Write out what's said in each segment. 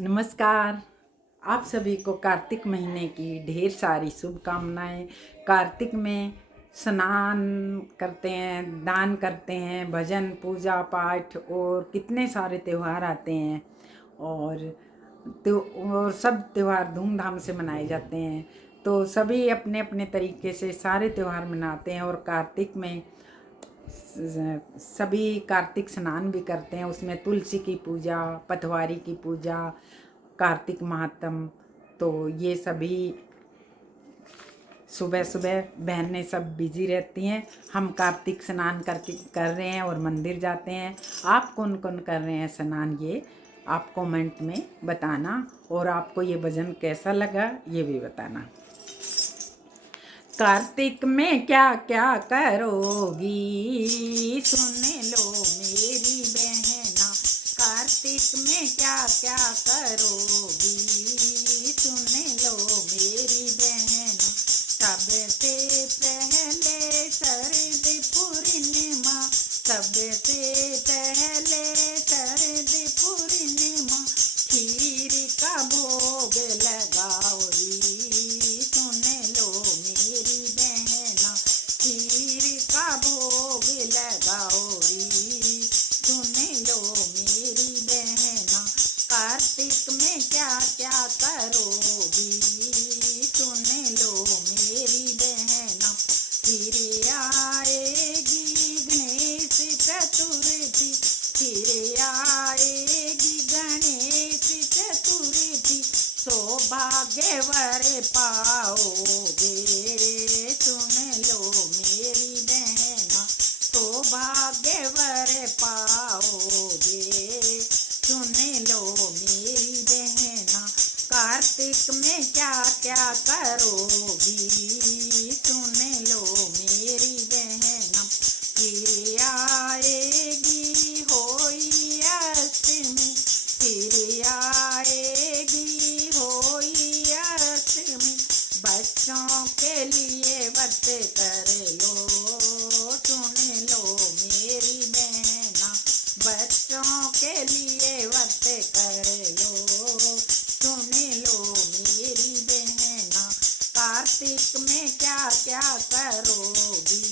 नमस्कार। आप सभी को कार्तिक महीने की ढेर सारी शुभकामनाएं। कार्तिक में स्नान करते हैं, दान करते हैं, भजन पूजा पाठ और कितने सारे त्यौहार आते हैं और और सब त्यौहार धूमधाम से मनाए जाते हैं। तो सभी अपने अपने तरीके से सारे त्यौहार मनाते हैं और कार्तिक में सभी कार्तिक स्नान भी करते हैं। उसमें तुलसी की पूजा, पतवारी की पूजा, कार्तिक महात्म, तो ये सभी सुबह सुबह बहनें सब बिजी रहती हैं। हम कार्तिक स्नान कर रहे हैं और मंदिर जाते हैं। आप कौन कौन कर रहे हैं स्नान, ये आप कमेंट में बताना और आपको ये भजन कैसा लगा ये भी बताना। कार्तिक में क्या क्या करोगी सुन लो मेरी बहना, कार्तिक में क्या क्या करोगी सुन लो मेरी बहना। सबसे पहले शरद पूर्णिमा, सबसे पहले शरद पूर्णिमा, खीर का भोग लगाओ सुन लो मेरी बहना, खीर का भोग लगाओ सुन लो मेरी बहना। कार्तिक में क्या क्या करोगी सुन लो मेरी बहना। फिर आएगी गणेश चतुर्थी, फिर आएगी गणेश चतुर्थी, सौभाग्यवर पाओगे सुन लो मेरी बहना, सौभाग्यवर पाओगे सुन लो मेरी बहना। कार्तिक में क्या क्या करोगी सुन लो मेरी बहना। फिर आएगी होई अष्टमी, फिर आएगी होई अष्टमी, बच्चों के लिए व्रत कर लो सुन लो मेरी बहना, बच्चों के लिए व्रत कर लो सुन लो मेरी बहना। कार्तिक में क्या क्या करोगी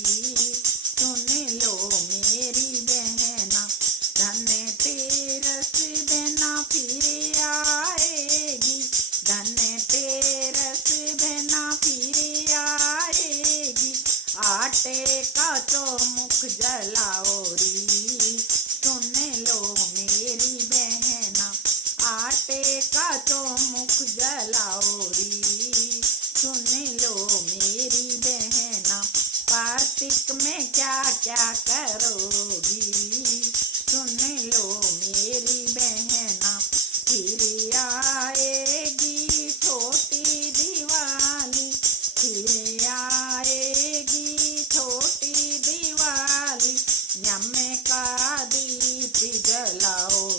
सुन लो मेरी बहना। धन तेरस बहना फिर आएगी, धन तेरस बहना फिर आएगी, आटे का चौमुख जलाओ सुन लो मेरी बहना, आटे का चौमुख जलाओ सुन लो मेरी बहना। कार्तिक में क्या क्या करोगी सुन लो मेरी बहना। फिर आएगी छोटी दिवाली, फिर आएगी छोटी दिवाली, यम का दीप जलाओ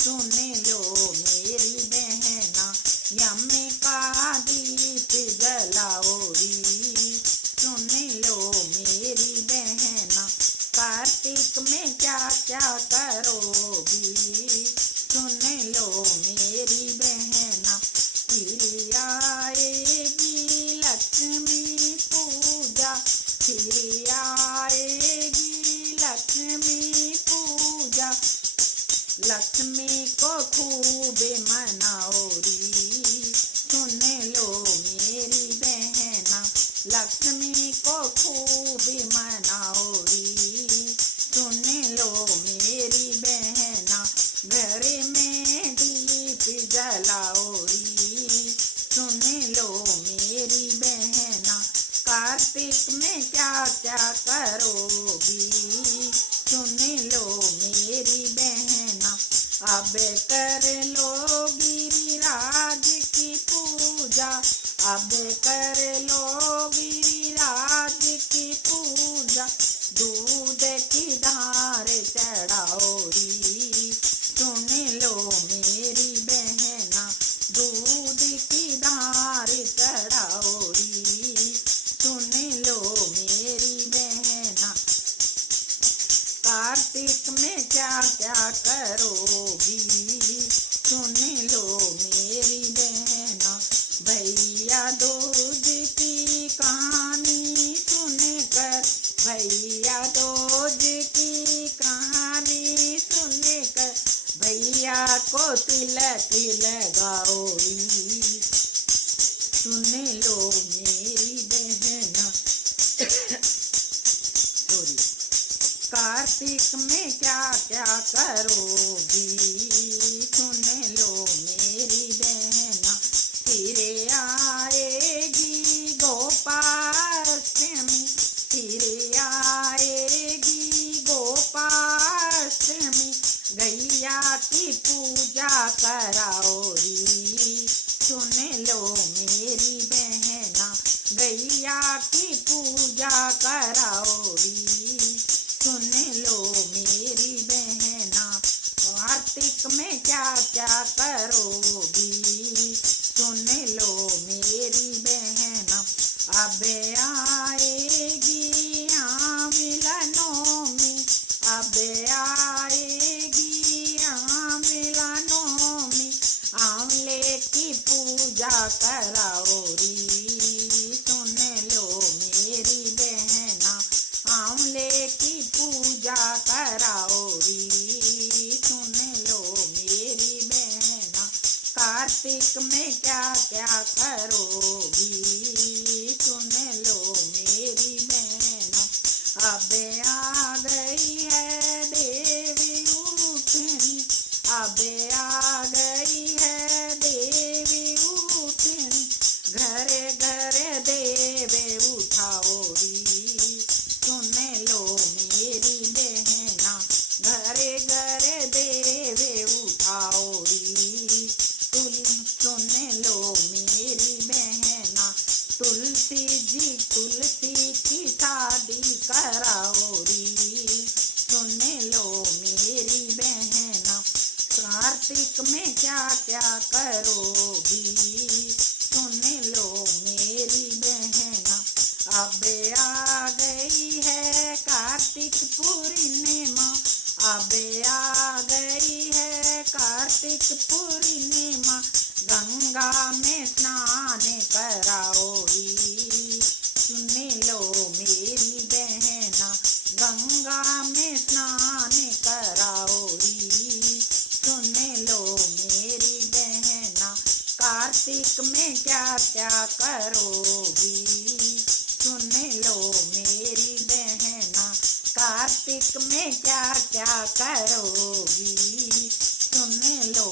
सुन लो मेरी बहना, यम का दीप जलाओ सुन लो मेरी बहना। कार्तिक में क्या क्या करोगी सुन लो मेरी बहना। फिर आएगी लक्ष्मी पूजा, फिर आएगी लक्ष्मी पूजा, लक्ष्मी को खूब मनाओ सुन लो मेरी बहना, लक्ष्मी को खूब मनाओ सुन लो मेरी बहना। घर में दीप जलाओ सुन लो मेरी बहना। कार्तिक में क्या क्या करोगी सुन लो मेरी बहना। अब कर लो गिरिराज की पूजा, अब कर लो गिरिराज की पूजा, दूध की धार चढ़ाओ सुन लो मेरी बहना, दूध की धार चढ़ाओ सुन लो मेरी बहना। कार्तिक में क्या क्या करोगी सुन मैया को तिलक लगाओरी, सुन लो मेरी बहना। सॉरी। कार्तिक में क्या क्या करोगी, सुन लो मेरी बहना। फिर आएगी गोपाष्टमी, फिर आएगी गोपाष्टमी, गैया की पूजा कराओरी, सुन लो मेरी बहना। गैया की पूजा कराओरी, सुन लो मेरी बहना। कार्तिक में क्या क्या करोगी, सुन लो मेरी बहना। अब आएगी आंवला नौमी, अब आएगी आंवला नौमी, आंवले की पूजा कराओरी, सुन लो मेरी बहना। आंवले की पूजा कराओरी, सुन लो मेरी बहना। कार्तिक में क्या क्या करोगी, सुन लो मेरी बहना। अब आ गई है देवी उठनी, अब आ गई है देवी उठनी, घरे घरे देवे उठाओरी, सुन लो मेरी बहना। घरे घरे देवे उठाओरी, सुन लो मेरी बहना। तुलसी जी तुलसी की शादी कराओरी, सुन लो मेरी बहना। कार्तिक में क्या क्या करोगी, सुन लो मेरी बहना। अब आ गई है कार्तिक पूर्णिमा, अब आ गई है कार्तिक पूर्णिमा, गंगा में स्नान कराओरी, सुन लो मेरी बहना। गंगा में स्नान कराओरी, सुन लो मेरी बहना। कार्तिक में क्या क्या करोगी, सुन लो मेरी बहना। कार्तिक में क्या क्या करोगी, सुन लो